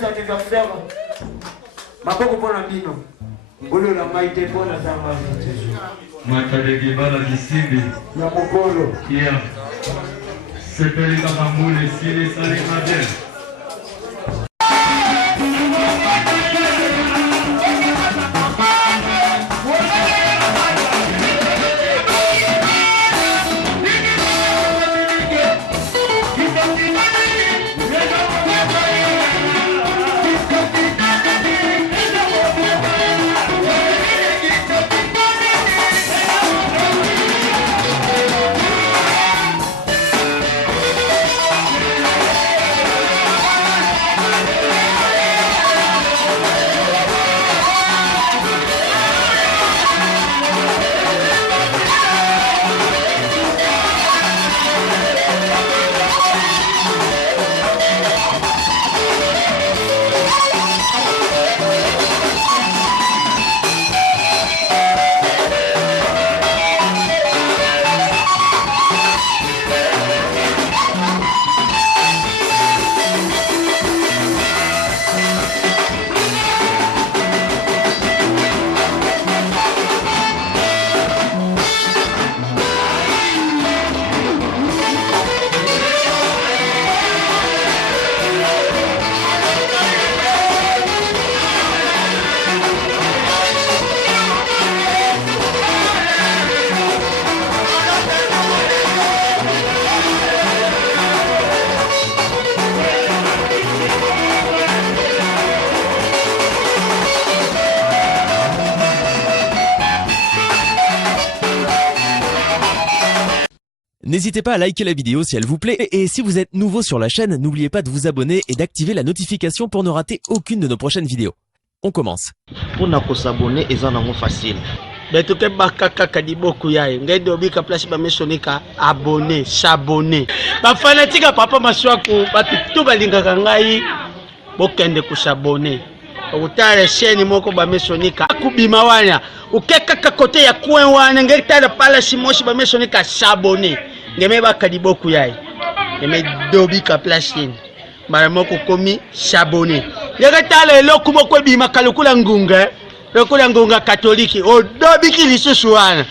joyeux anniversaire. Maboko pona bino. Ngolo la maite pona samba vite. Matale Gebala Gisimbi. Ya mokolo. Yeah. Sepeli Kamamule Sili Sali Madel. N'hésitez pas à liker la vidéo si elle vous plaît et si vous êtes nouveau sur la chaîne, n'oubliez pas de vous abonner et d'activer la notification pour ne rater aucune de nos prochaines vidéos. On commence. Pour ne s'abonner, c'est facile. Betoke bakaka kadiboku yae ngende obika place ba mesonika abonner s'abonner ba fanatique papa maswaku batu balingaka ngai bokende ku s'abonner okutala chaîne moko ba mesonika akubima wana ukeka kote ya kwen wana ngeta pala simoshi ba mesonika s'abonner ngeme bakadiboku yae ngeme dobika place mara moko komi s'abonner ngeta eloko moko bima kalukula ngunga. Le Ngunga catholique, au dobiki lisusu wana.